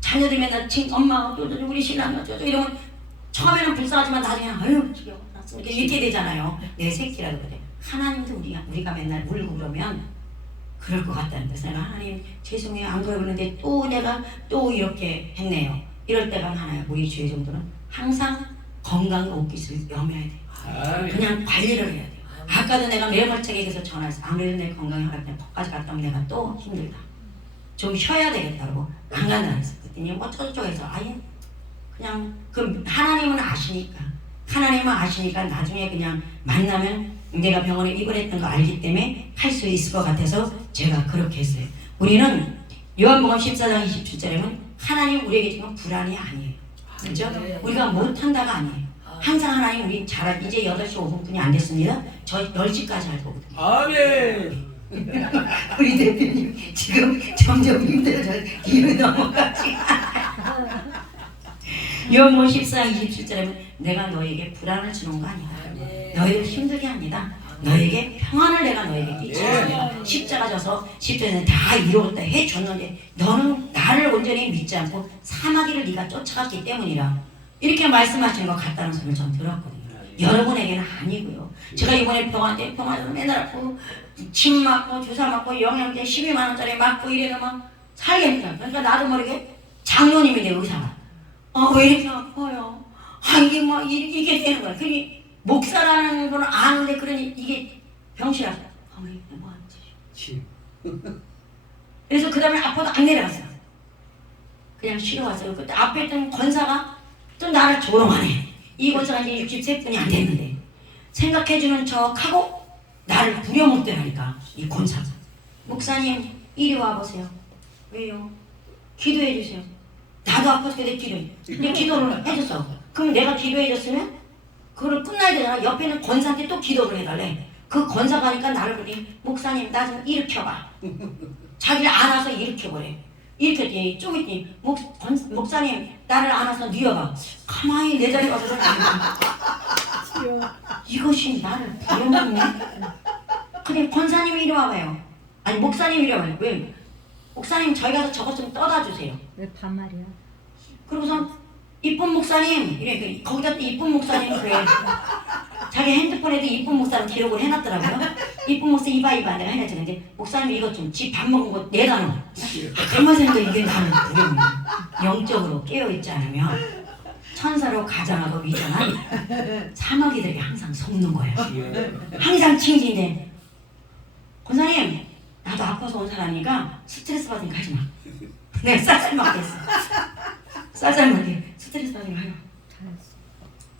자녀들 맨날 엄마 어쩌죠 우리 신랑 어쩌죠 이러면 처음에는 불쌍하지만 나중에 아유 이렇게 되잖아요. 내 새끼라도 그래. 하나님도 우리가 맨날 울고 그러면 그럴 것 같다는 거예요. 내가 하나님 죄송해요 안 그러는데 또 내가 또 이렇게 했네요. 이럴 때가 하나요. 우리 죄 정도는 항상 건강 옷깃을 염해야 돼요. 그냥 관리를 해야 돼요. 아까도 내가 매몰차게 전화해서 아무래도 내 건강이 허락되면 거기까지 갔다 오면 내가 또 힘들다. 좀 쉬어야 되겠다고 안 간다 했어. 그랬더니 뭐 저쪽에서 아예 그냥 그 하나님은 아시니까 나중에 그냥 만나면 내가 병원에 입원했던 거 알기 때문에 할 수 있을 것 같아서 제가 그렇게 했어요. 우리는 요한복음 14장 27절에는 하나님 우리에게 지금 불안이 아니에요. 그죠? 우리가 못한다가 아니에요. 항상 하나님 우리 잘할 이제 8시 5분뿐이 안 됐습니다. 저 10시까지 할 거거든요. 아멘. 우리 대표님 지금 점점 힘들어져 뒤로 넘어가지. 요한복음 14장 27절에는 내가 너에게 불안을 주는 거 아니다. 너희를 힘들게 합니다. 너에게 평안을 내가 너에게 끼치겠습니다. 십자가 져서 십자가는 다 이루었다 해줬는데 너는 나를 온전히 믿지 않고 사마귀를 네가 쫓아갔기 때문이라 이렇게 말씀하시는 것 같다는 소리를 전 들었거든요. 여러분에게는 아니고요. 제가 이번에 병원에서 맨날 아프고 침 맞고 주사 맞고 영양제 12만 원짜리 맞고 이래서만 살겠다. 그러니까 나도 모르게 장로님이 내 의사가 왜 이렇게 아파요? 이게 뭐 이게 되는 거야. 그러니 목사라는 건 아는데 그러니 이게 병실이라서 이게 뭐하지? 그래서 그 다음에 아파도 안 내려갔어. 그냥 쉬러 왔어요. 그때 앞에 있던 권사가 또 나를 조롱하네. 이 권사가 이제 63분이 안 됐는데 생각해주는 척하고 나를 부려먹더라니까. 이 권사가 목사님 이리 와보세요. 왜요? 기도해 주세요. 나도 아파서 그래 기도해. 근데 기도를 해줬어. 그럼 내가 기도해줬으면 그걸 끝나야 되잖아. 옆에 있는 권사한테 또 기도를 해달래. 그 권사가 하니까 나를 보니 목사님 나 좀 일으켜봐. 자기를 안아서 일으켜보래. 일으켰더니 좀 있더니 목사님 나를 안아서 뉘어봐. 가만히 내 자리에 가서 이것이 나를 부려먹네. 근데 권사님이 이리 와봐요. 아니 목사님이 이리 와봐요. 왜? 목사님 저희 가서 저것 좀 떠다 주세요. 왜 반말이야? 그러고선 이쁜 목사님 이래. 거기다 또 이쁜 목사님 그래. 자기 핸드폰에도 이쁜 목사님 기록을 해놨더라고요. 이쁜 목사 이봐 내가 해놨는데 목사님 이것 좀 지 밥 먹은 거 내다 놓아. 가만 생각해 이게 나는 부르면 영적으로 깨어있지 않으면 천사로 가장하고 위장한 사마귀들이 항상 속는 거예요. 항상 칭진해. 권사님 나도 아파서 온 사람이니까 스트레스 받으니까 하지 마. 내가 쌀쌀 맞겠어. 쌀쌀 맞게 스트레스 받으면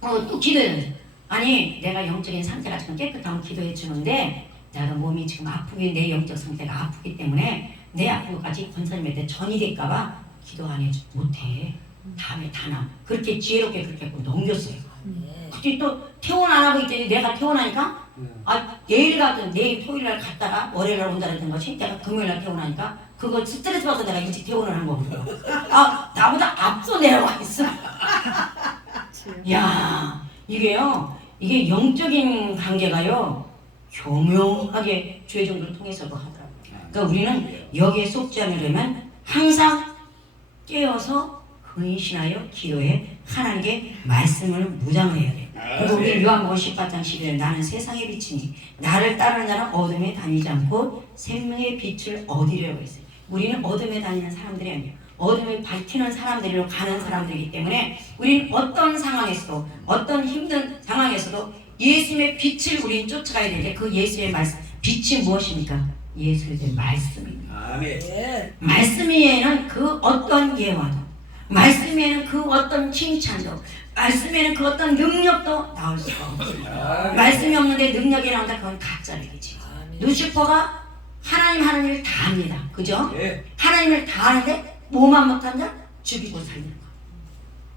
하요. 또 기도해. 아니 내가 영적인 상태가 지금 깨끗하면 기도해 주는데 나도 몸이 지금 아프기 내 영적 상태가 아프기 때문에 내 아픈 것까지 권사님한테 전이 될까봐 기도 안 해 못해. 다음에 다나 그렇게 지혜롭게 그렇게 넘겼어요. 그때 또 퇴원 안 하고 있더니 내가 퇴원하니까 내일 토요일날 갔다가 월요일날 온다는 것이 내가 금요일날 퇴원하니까 그거 스트레스 받아서 내가 일찍 퇴원을 한 거거든요. 나보다 앞서 내려와 있어. 야 이게 영적인 관계가요 교묘하게 주의 종들을 통해서도 하더라고요. 그러니까 우리는 여기에 속지 않으려면 항상 깨어서 근신하여 기도해 하나님께 말씀을 무장을 해야 돼요. 그리고 우리 요한복음 18장 11절 나는 세상의 빛이니 나를 따르는 자는 어둠에 다니지 않고 생명의 빛을 얻으려고 했어요. 우리는 어둠에 다니는 사람들이 아니에요. 어둠을 밝히는 사람들로 가는 사람들이기 때문에 우리는 어떤 상황에서도 어떤 힘든 상황에서도 예수님의 빛을 우리는 쫓아가야 되는데 그 예수의 말씀 빛이 무엇입니까? 예수의 말씀입니다. 아멘. 말씀 위에는 그 어떤 예화도 말씀 위에는 그 어떤 칭찬도 말씀에는 그 어떤 능력도 나올 수가 없어요. 말씀이 없는데 능력이 나온다 그건 가짜 얘기지. 루시퍼가 하나님 하는 일을 다 합니다. 그죠? 하나님을 다 하는데 뭐만 못한 자? 죽이고 살리는 거.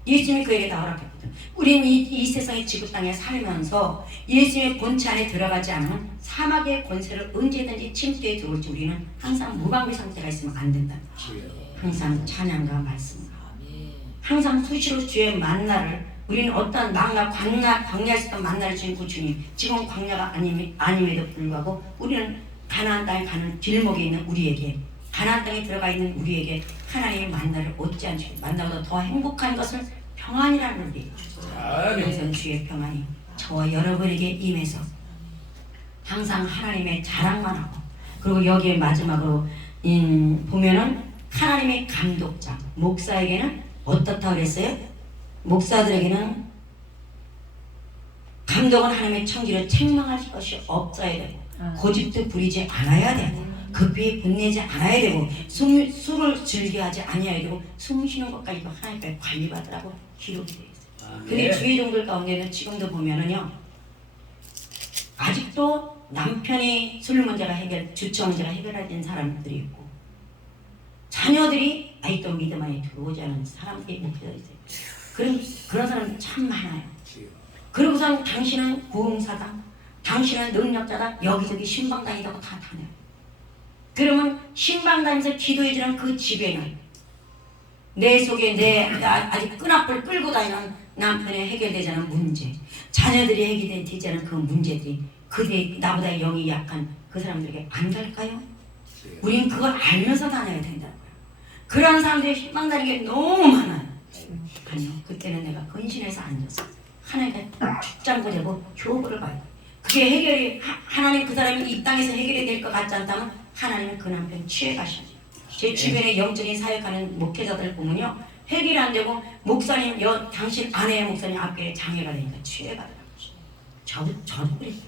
예수님이 그에게 다 허락했거든. 우리는 이 세상의 지구 땅에 살면서 예수님의 본체 안에 들어가지 않으면 사막의 권세를 언제든지 침투해 들어올지 우리는 항상 무방비 상태가 있으면 안 된다. 항상 찬양과 말씀과 항상 수시로 주의 만나를 우리는 어떤 광야에서 만나를 주고 주님 지금 광야가 아님에도 불구하고 우리는 가나안 땅에 가는 길목에 있는 우리에게 가나안 땅에 들어가 있는 우리에게 하나님의 만나를 얻지 않죠. 만나보다 더 행복한 것을 평안이라는 걸 얘기해주세요. 그래서 주의 평안이 저와 여러분에게 임해서 항상 하나님의 자랑만 하고 그리고 여기에 마지막으로 보면은 하나님의 감독자 목사에게는 어떻다 그랬어요? 목사들에게는 감독은 하나님의 청지를 책망할 것이 없어야 되고 고집도 부리지 않아야 되고 급히 분내지 않아야 되고 술을 즐겨하지 아니해야 되고 숨 쉬는 것까지도 하나님께 관리받으라고 기록이 되어 있어요. 근데 주의 종들 가운데는 지금도 보면은요 아직도 남편이 술 문제가 주처 문제가 해결된 사람들이 있고 자녀들이 아직도 믿음 안에 들어오지 않은 사람들이 목표가 있어요. 그런 사람들 참 많아요. 그러고선 당신은 부흥사다, 당신은 능력자다, 여기저기 신방다니다고 다 다녀요. 그러면 신방다니면서 기도해주는 그 집에는 내 속에 아직 끈앞을 끌고 다니는 남편의 해결되지 않은 문제, 자녀들이 해결되지 않은 그 문제들이 나보다 영이 약한 그 사람들에게 안 갈까요? 우린 그걸 알면서 다녀야 된다고요. 그런 사람들이 신방다니게 너무 많아요. 아니요, 그때는 내가 근신해서 앉아서 하나님께 죽장구 되고 교부를 봐요. 그게 해결이 하나님 그 사람이 이 땅에서 해결이 될 것 같지 않다면 하나님은 그 남편 취해 가시죠. 제 주변에 영적인 사역하는 목회자들 보면요 해결이 안 되고 목사님 당신 아내의 목사님 앞에 장애가 되니까 취해 가더라고요. 저도 그랬어요.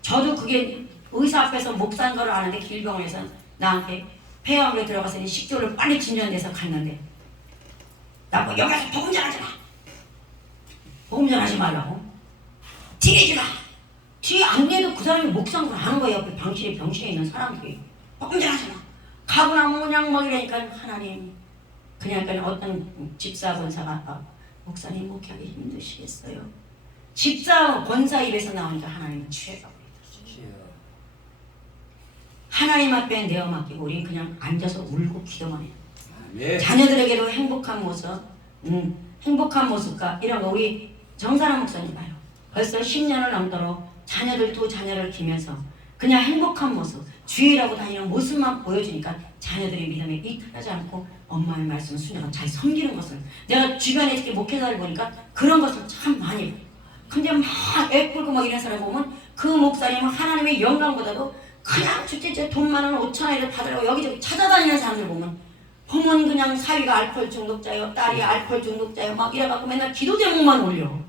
저도 그게 의사 앞에서 목사인 걸 아는데 길병원에서 나한테 폐암으로 들어가서 식도를 빨리 진전돼서 갔는데 나보고 여기서 복음 전하지 마. 복음 전하지 말라고. 티내지 마. 티 안 내도 그 사람이 목상을 하는 거예요. 그 병실에 있는 사람들이. 복음 전하지 마. 가고 나면 그냥 먹이라니까 하나님. 그냥 어떤 집사 권사가 목사님 목회하기 힘드시겠어요. 집사 권사 입에서 나오니까 하나님은 취해가 버리다. 하나님 앞에 내어 맡기고 우린 그냥 앉아서 울고 기도만 해요. 네. 자녀들에게도 행복한 모습과 이런 거 우리 정사람 목사님 봐요. 벌써 10년을 넘도록 자녀들 두 자녀를 키면서 그냥 행복한 모습, 주의라고 다니는 모습만 보여주니까 자녀들의 믿음에 이탈하지 않고 엄마의 말씀을 순종하고 잘 섬기는 것을 내가 주변에 이렇게 목회자를 보니까 그런 것을 참 많이 봐요. 근데 막 애꾸고 막 이런 사람 보면 그 목사님은 하나님의 영광보다도 그냥 주째 돈 많은 5,000원을 받으려고 여기저기 찾아다니는 사람들 보면 그냥 사위가 알코올 중독자요, 딸이 알코올 중독자요 막 이래갖고 맨날 기도 제목만 올려.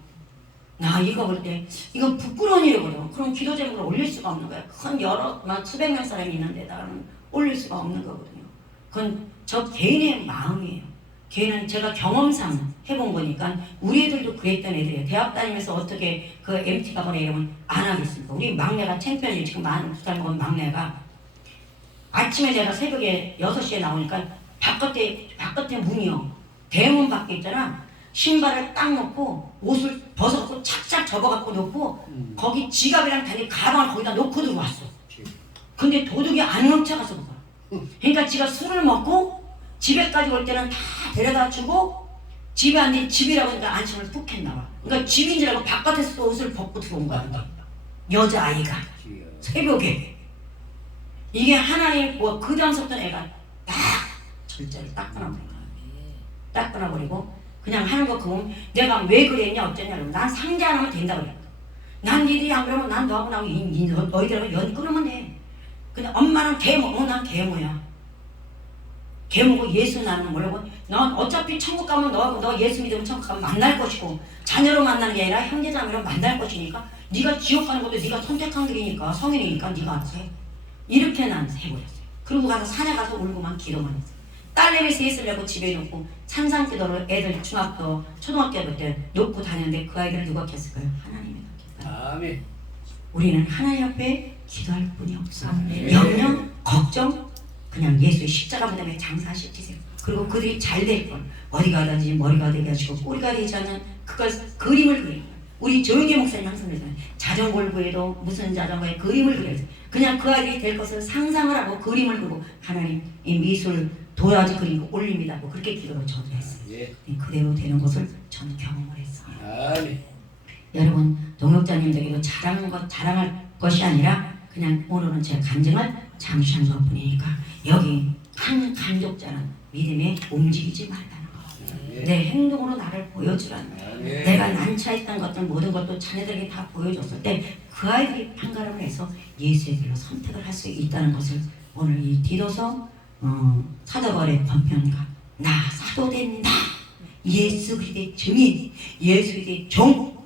나 이거 볼 때 이건 부끄러운 일이거든. 그럼 기도 제목을 올릴 수가 없는 거야. 큰 수백 명 사람이 있는데다가는 올릴 수가 없는 거거든요. 그건 저 개인의 마음이에요. 걔는 제가 경험상 해본 거니까 우리 애들도 그랬던 애들이에요. 대학 다니면서 어떻게 그 MT 가거나 이러면 안 하겠습니까? 우리 막내가 창피하지. 지금 42살 먹은 막내가 아침에 내가 새벽에 6시에 나오니까 바깥에 문이요. 대문 밖에 있잖아. 신발을 딱 놓고 옷을 벗어갖고 착착 접어갖고 놓고 거기 지갑이랑 다니 가방을 거기다 놓고 들어왔어. 근데 도둑이 안 훔쳐가서 그거. 그러니까 지가 술을 먹고 집에까지 올 때는 다 데려다 주고 집에 왔는데 집이라고 하니까 안심을 푹 했나봐. 그러니까 집인 줄 알고 바깥에서 또 옷을 벗고 들어온 거야. 여자아이가 새벽에. 이게 하나님 그 다음부터 애가 딱 절제를 딱 끊어버리고 그냥 하는 거 그거 내가 왜 그랬냐 어쩌냐고 난 상제 안 하면 된다 그래. 난 니들이 안 그러면 난 너하고 나하고 너희들하고 연 끊으면 돼. 근데 엄마는 계모, 난 계모야. 계모고 예수 나는 뭐라고? 넌 어차피 천국 가면 너 예수 믿으면 천국 가면 만날 것이고 자녀로 만나는 게 아니라 형제자매로 만날 것이니까 네가 지옥 가는 것도 네가 선택한 길이니까 성인이니까 네가 알아서 해. 이렇게 난 해버렸어요. 그리고 가서 산에 가서 울고만 기도만 했어요. 딸내미 셋을 내고 집에 놓고 산상기도를 애들 중학교 초등학교 때 놓고 다녔는데 그 아이들을 누가 켰을까요? 하나님이 켰어요. 아멘. 우리는 하나님 앞에 기도할 뿐이 없어. 영영 걱정 그냥 예수의 십자가 무덤에 장사시키세요. 그리고 그들이 잘 될 걸 어디 가든지 머리가 되게 하시고 꼬리가 되지 않는 그걸 그림을 그려요. 우리 조용기 목사님 항상 그러잖아요. 자전거를 구해도 무슨 자전거에 그림을 그려요. 그냥 그 아이들이 될 것을 상상을 하고 그림을 그리고 하나님 이 미술 도라지 그리고 올립니다. 그렇게 기도를 저도 했어요. 예. 그대로 되는 것을 저는 경험을 했어요. 네. 여러분 동역자님들에게도 자랑할 것이 아니라 그냥 오늘은 제 감정을 잠시한 것뿐이니까 여기 한 감독자는 믿음에 움직이지 말라는 거. 예. 내 행동으로 나를 보여주라는 거. 예. 내가 난처했던 것들 모든 것도 자녀들에게 다 보여줬을 때 그 아이들이 판가름을 해서 예수의 길로 선택을 할 수 있다는 것을 오늘 이 디도서 사도바울의 권편과 나 사도된 나 예수 그리스도의 증인 예수 그리스도의 종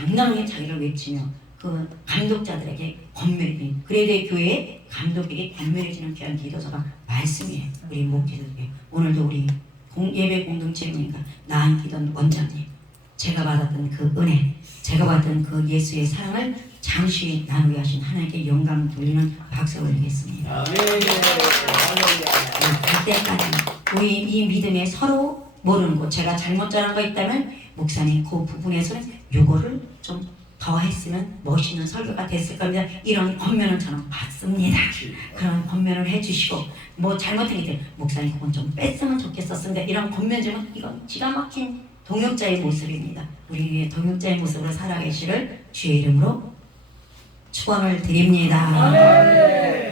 당당하게 자기를 외치며 그 감독자들에게 권면이 그래야 교회의 감독에게 권면해지는 귀한 기도서가 말씀이에요. 우리 목회자들에게 오늘도 우리 예배 공동체입니까? 나한기던 원장님 제가 받았던 그 은혜 제가 받았던 그 예수의 사랑을 잠시 나누게 하신 하나님께 영광 돌리는 박수 올리겠습니다. 그때까지 우리 이 믿음에 서로 모르는 거 제가 잘못 전한 거 있다면 목사님 그 부분에서는 요거를 좀 더 했으면 멋있는 설교가 됐을 겁니다. 이런 권면은 저는 받습니다. 그런 권면을 해주시고 뭐 잘못한 게 목사님 그건 좀 뺐으면 좋겠었는데 이런 권면 주면 이건 기가 막힌 동역자의 모습입니다. 우리 위에 동역자의 모습으로 살아계시를 주의 이름으로 축원을 드립니다.